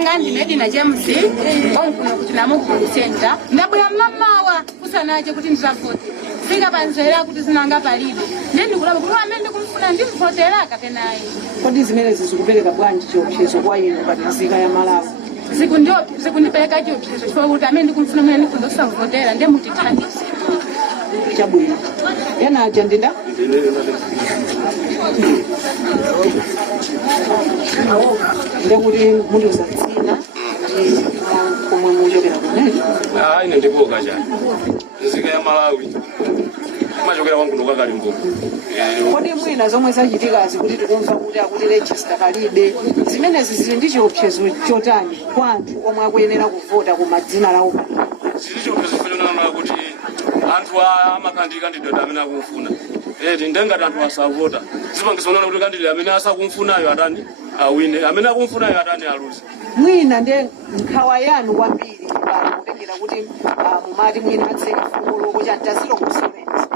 zinanga ndinedina James onkuno kuti namukulu center ndabwera mamawa kusanaje kuti ndizavote fika panzera kuti zinanga palibe ndikulaba kuti amene ndikumfuna ndimvotera kapenayi. Kodi zimene zikupereka bwanji chiopsezo kwa inu pa nzika ya Malawi? Zikundipeleka chiopsezo chifukwa kuti amene ndikumfuna mwene ndikundosavotera ndemutithandize. Chabwino ena ajandida ndekuti munthu zatsina komwe muchokera kumene. Ine ndipoka chani nzika ya Malawi machokera wangu kakali mbuku. Kodi mwina zomwe zachitikazi kuti tikumva kuti akuti register palibe zimenezi zili ndi chiopsezo chotani kwa anthu omwe akuyenera kuvota ku madzina lawo? Chiopsezo chonana kuti anthu amakandidate amene akumfuna ndengati anthu asavota zipangisonana kuti kandidate amene asakumfunayo atani awine amene akumfunayo atani aluze. Mwina nde nkhawa yanu kwambiri kutengera kuti mumati mwina atseka fumulo kuti antaziro kusevenza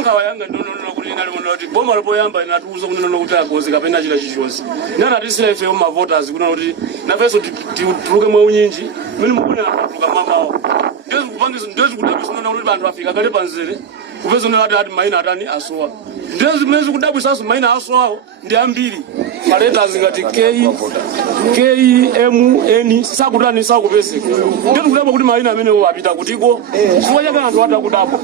nkhawa yanga ndinonono kuti inali mono kuti boma lopoyamba inatiuza kunena kuti agozi kapena chila chichonse nana tisira ife voters kunena kuti nafeso tituluke mwa unyinji mene mukune atuluka mamawa ndezikudabwisonana kuti anthu afika kale panzere kupezonera ati maina atani asowa ndezimene kudabwisaso maina asowawo ndi ambiri maletazi ngati KMN sakutani sakupeseka ndezikudabwa kuti maina amenewo apita kutiko chifukwa chake anthu atakudapo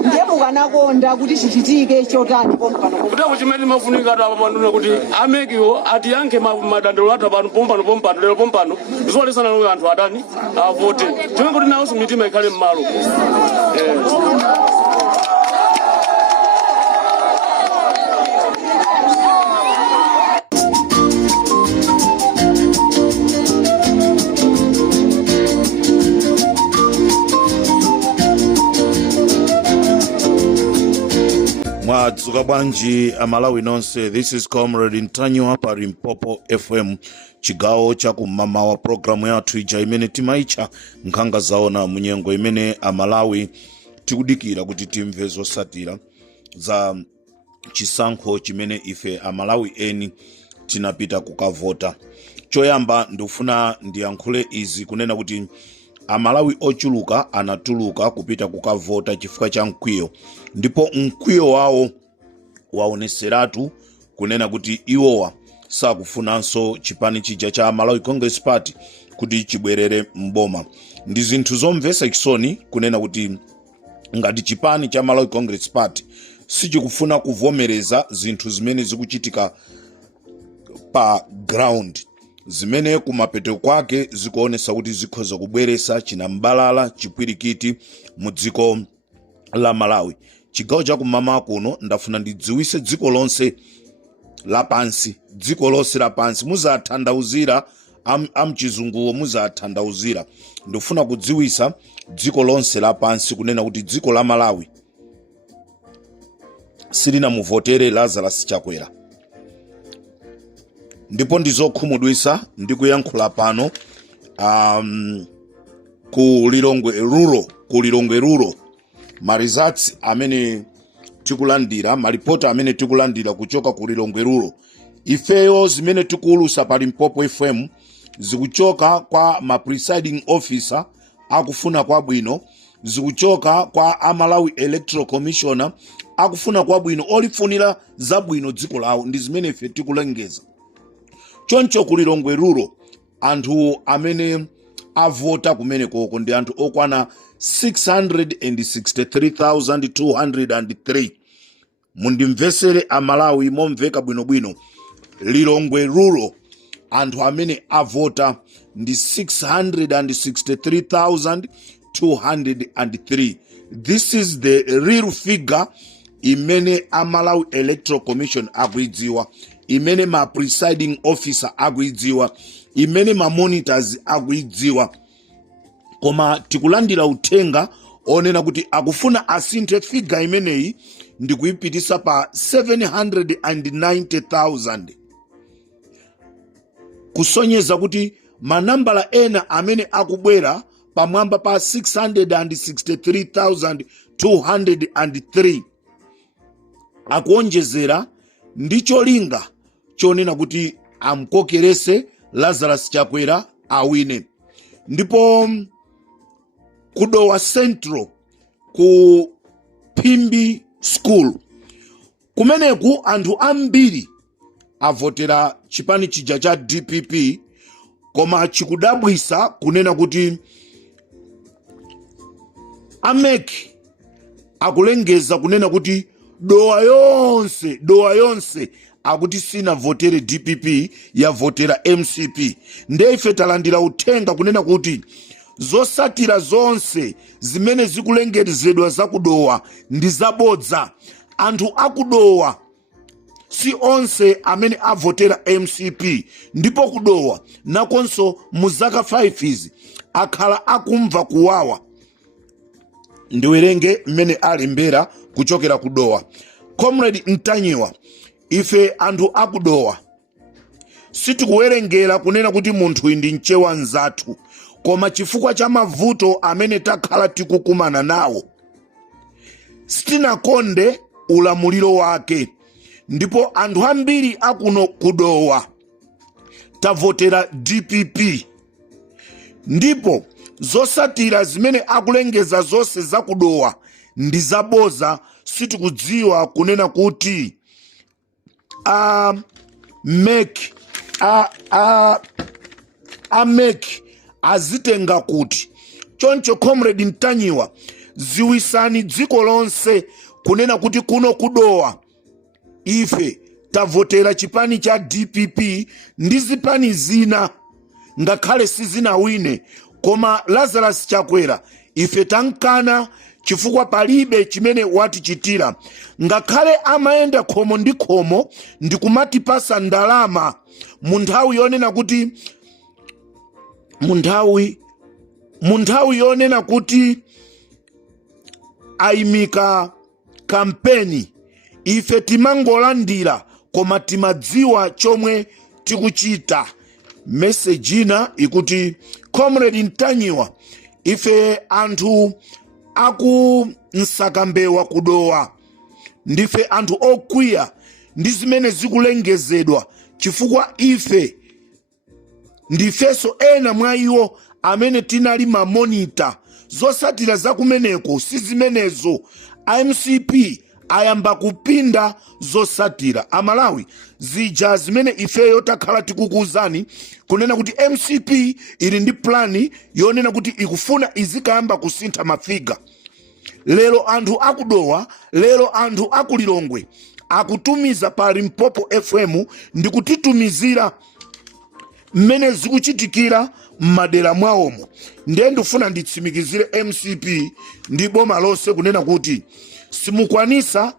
ndiye mukanakonda kuti chichitike chotani pompano kutako chimene mafunika atapapanduna kuti amekiwo atiyankhe madandaulo athu pano pompano lero pompano zolesana lomwe anthu atani avote chimene kuti nawonso mitima ikhale m'malo. Mwadzuka bwanji Amalawi nonse. This is Comrade Ntanyo hapa Limpopo FM chigawo cha kumamawa programu yathu ija imene timaicha nkhanga zaona munyengo imene Amalawi tikudikira kuti timve zosatira za chisankho chimene ife Amalawi eni tinapita kukavota. Choyamba ndifuna ndiyankhule izi kunena kuti Amalawi ochuluka anatuluka kupita kukavota chifukwa cha mkwiyo, ndipo mkwiyo wawo waoneseratu kunena kuti iwowa sakufunanso chipani chija cha Malawi Congress Party kuti chibwerere mboma. Ndi zinthu zomvetsa chisoni kunena kuti ngati chipani cha Malawi Congress Party sichikufuna kuvomereza zinthu zimene zikuchitika pa ground, zimene kumapeto kwake zikuonesa kuti zikhoza kubweresa chinambalala chipwirikiti mu dziko la Malawi. Chigawo cha kumamawa kuno ndafuna ndidziwise dziko lonse lapansi, dziko lonse lapansi muzathandauzira amchizunguwo muzathandauzira. Ndifuna kudziwisa dziko lonse lapansi kunena kuti dziko la Malawi silina muvotere Lazarus Chakwera. Ndipo ndizokhumudwisa ndikuyankhula pano ku Lilongwe Rural marizatsi amene tikulandira, maripota amene tikulandira kuchoka ku Lilongwe Rural. Ifeyo zimene tikuulusa pa Limpopo FM zikuchoka kwa ma presiding officer akufuna kwa bwino, zikuchoka kwa Amalawi Electoral Commissioner akufuna kwa bwino, olifunira za bwino dziko lawo. Ndi zimene ife tikulengeza. Choncho ku Lilongwe Rural anthu amene avota kumene koko ndi anthu okwana 663,203. Mundimvesere Amalawi momveka bwinobwino. Lilongwe Rural anthu amene avota ndi 663,203. This is the real figure imene Amalawi Electoral Commission akuidziwa, imene ma presiding officer akuidziwa, imene ma monitors akuidziwa. Koma tikulandira uthenga onena kuti akufuna asinthe figure imeneyi ndi kuipitisa pa 790,000, kusonyeza kuti manambala ena amene akubwera pamwamba pa 663,203 akuonjezera ndi cholinga chonena kuti amkokerese Lazarus Chakwera awine. Ndipo kudowa Central ku Phimbi School kumeneku anthu ambiri avotera chipani chija cha DPP, koma chikudabwisa kunena kuti ameki akulengeza kunena kuti dowa yonse akuti sina votere DPP ya votera MCP. Ndeife talandira uthenga kunena kuti zosatira zonse zimene zikulengezedwa zakudowa ndi zabodza. Anthu akudowa si onse amene avotera MCP, ndipo kudowa nakonso muzaka 5 izi akhala akumva kuwawa. Ndiwerenge mmene alembera kuchokera kudowa. Comrade Ntanyiwa, ife anthu akudowa sitikuwerengera kunena kuti munthu ndi mchewa nzathu, koma chifukwa cha mavuto amene takhala tikukumana nawo sitinakonde ulamuliro wake. Ndipo anthu ambiri akuno kudowa tavotera DPP, ndipo zosatira zimene akulengeza zonse zakudowa ndi zaboza. Sitikudziwa kunena kuti ameki azitenga kuti. Choncho Comrade Ntanyiwa, ziwisani dziko lonse kunena kuti kuno kudowa ife tavotera chipani cha DPP ndi zipani zina ngakhale sizinawine, koma Lazarus Chakwera ife tankana chifukwa palibe chimene watichitira. Ngakhale amayenda khomo ndi khomo ndi kumatipasa ndalama mu nthawi yonena kuti mu nthawi yonena kuti ayimika kampeni, ife timangolandira koma timadziwa chomwe tikuchita. Message ina ikuti Comrade Ntanyiwa, ife anthu aku Nsakambewa kudowa ndife anthu okwiya ndi zimene zikulengezedwa, chifukwa ife ndifeso ena mwa iwo amene tinali mamonita. Zosatira zakumeneko si zimenezo. MCP ayamba kupinda zosatira. Amalawi zija zimene ifeyo takhala tikukuuzani kunena kuti MCP ili ndi plani yonena kuti ikufuna izikayamba kusintha mafiga. Lero anthu akudowa, lero anthu akulilongwe akutumiza pa Limpopo FM ndi kutitumizira mmene zikuchitikira m'madera mwawomo. Ndiye ndifuna nditsimikizire MCP ndi boma lonse kunena kuti simukwanisa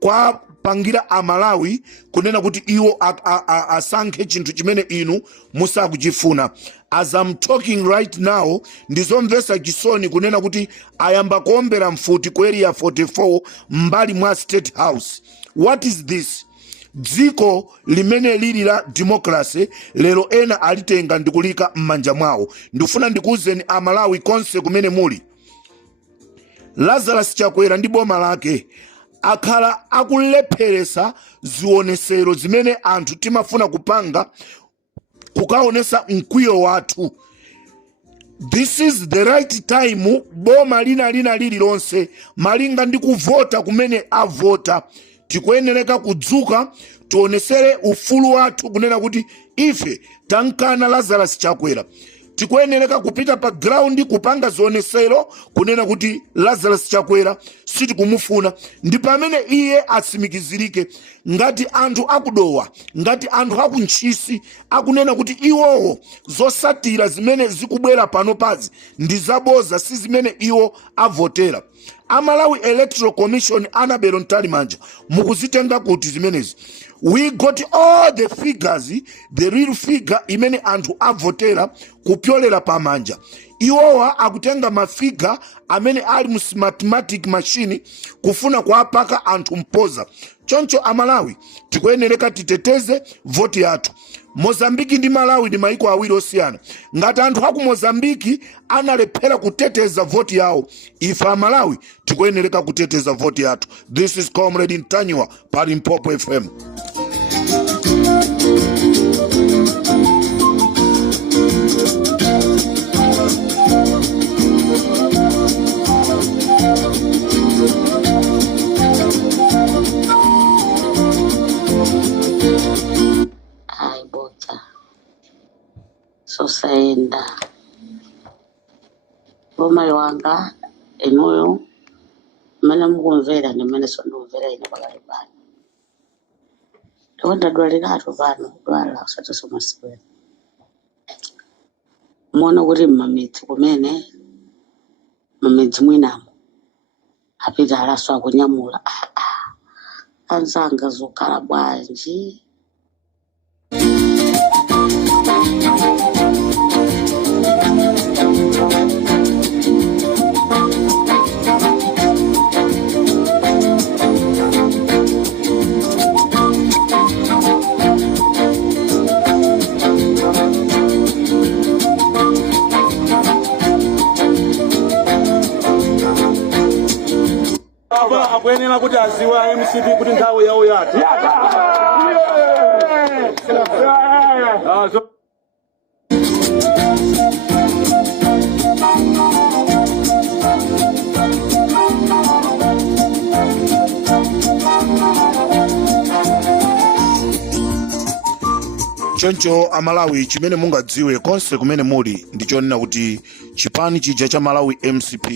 kwa pangira Amalawi kunena kuti iwo asankhe chinthu chimene inu musakuchifuna. As I'm talking right now, ndizomvesa chisoni kunena kuti ayamba kuombera mfuti ku area 44 mbali mwa State House. What is this? Dziko limene lili la democracy lero ena alitenga ndikulika m'manja mwawo. Ndifuna ndikuuzeni Amalawi konse kumene muli, Lazarus Chakwera ndi boma lake akhala akulepheresa zionesero zimene anthu timafuna kupanga kukaonesa mkwiyo wathu. This is the right time boma lina lililonse malinga ndi kuvota kumene avota tikuyenereka kudzuka tuonesere ufulu wathu kunena kuti ife tankana Lazarus Chakwera. Tikuyenereka kupita pa ground kupanga zionesero kunena kuti Lazarus Chakwera sitikumufuna. Ndi pamene iye atsimikizirike ngati anthu akudowa, ngati anthu akuntchisi akunena kuti iwowo zosatira zimene zikubwera pano pazi ndi zaboza, si zimene iwo avotera. Amalawi Electoral Commission Anabelo Ntalimanja mukuzitenga kuti zimenezi. We got all the figures, the real figure imene anthu avotera kupyolera pamanja. Iwowa akutenga mafiga amene ali mu mathematic machine kufuna kuapaka anthu mpoza. choncho amalawi tikuyenereka titeteze voti yathu. Mozambiki ndi Malawi ndi maiko awiri osiyana. Ngati anthu aku Mozambiki analephera kuteteza voti yawo, ife amalawi tikuyenereka kuteteza voti yathu. This is Comrade Ntanywa pa Limpopo FM. Sosaenda bomali wanga emoyo mana mukumvera nemene sondumvera ine pakali pano tonda dwaliratu pano dwala usati somaswera muona kuti mmamidzi kumene mamidzi mwinamo apita alaso akunyamula anzanga zokhala bwanji. Akuyenera kuti aziwa MCP kuti nthawi yawo yati. Choncho amalawi chimene mungadziwe konse kumene muli ndichonena kuti chipani chija cha Malawi MCP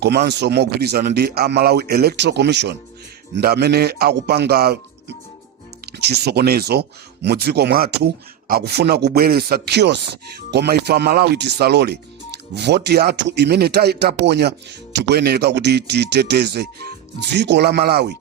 komanso mogwirizana ndi Malawi Electoral Commission ndamene akupanga chisokonezo mu dziko mwathu, akufuna kubweretsa chaos, koma ife amalawi tisalole. Voti yathu imene taponya tikuyenereka kuti titeteze dziko la Malawi.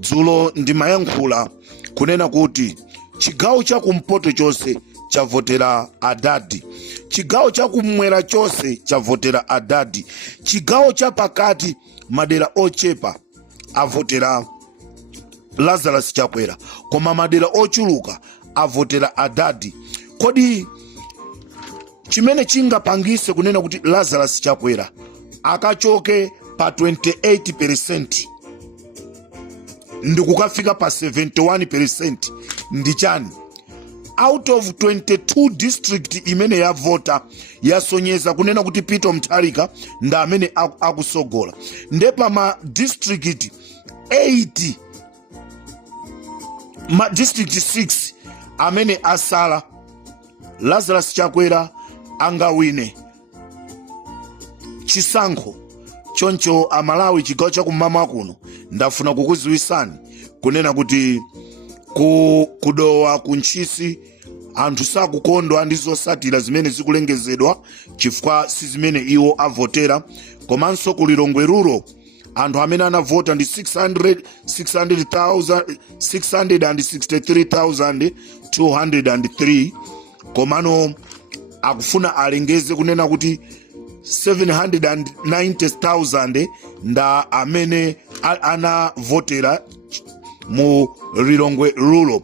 Dzulo ndimayankhula kunena kuti chigawo chakumpoto chonse chavotera Adadi, chigawo chakumwera chonse chavotera Adadi, chigawo chapakati madera ochepa avotera Lazarus Chakwera, koma madera ochuluka avotera Adadi. Kodi chimene chingapangise kunena kuti Lazarus Chakwera akachoke pa 28% ndikukafika pa 71% ndichani? Out of 22 district imene yavota yasonyeza kunena kuti Peter Mutharika nda amene akusogola, ndepa ma district 8 ma district 6 amene asala Lazarus Chakwera angawine chisankho. Choncho amalawi chigawo chakumama kuno ndafuna kukuziwisani kunena kuti kudowa kunchisi anthu sakukondwa ndi zosatira zimene zikulengezedwa chifukwa si zimene iwo avotera. Komanso kulilongwe ruro anthu amene anavota ndi 663,203 komano akufuna alengeze kunena kuti 790,000 nda amene anavotera mu Lilongwe rulo.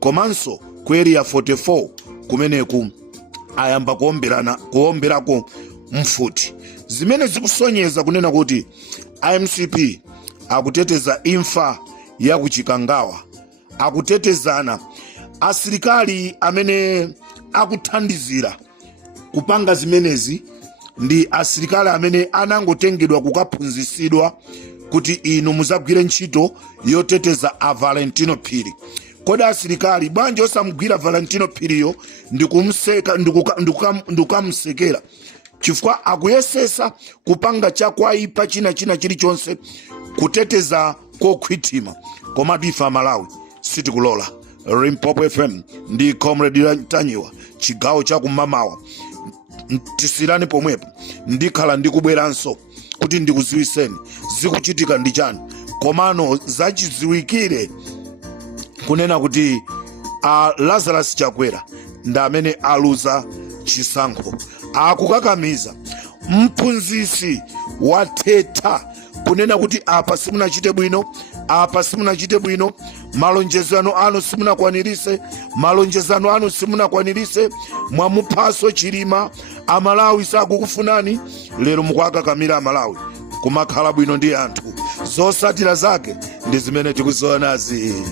Komanso ku area 44 kumeneku ayamba kuomberako mfuti, zimene zikusonyeza kunena kuti IMCP akuteteza imfa ya kuchikangawa, akutetezana. Asilikali amene akuthandizira kupanga zimenezi ndi asilikali amene anangotengedwa kukaphunzisidwa kuti inu muzagwire ntchito yoteteza a Valentino Phiri. Kodi asilikali bwanji osamugwira Valentino Phiriyo ndikumseka ndikukamsekera chifukwa akuyesesa kupanga chakwaipa china chilichonse kuteteza kokhwitima. Koma ife Malawi sitikulola. Limpopo FM ndi Comrade Ntanywa chigawo chakumamawa. Tisirani pomwepo ndikhala ndikubweranso kuti ndikuziwiseni zikuchitika ndi chani, komano zachiziwikire kunena kuti Lazarus Chakwera nda amene aluza chisankho. Akukakamiza mphunzisi wathetha kunena kuti apa simunachite bwino, apa simunachite bwino, malonjezano anu simunakwanirise, malonjezano anu simunakwanirise, mwamuphaso Chilima, Amalawi sakukufunani, lero mukwakakamira Amalawi kumakhala bwino ndi anthu. Zosatira zake ndi zimene tikuzionazi.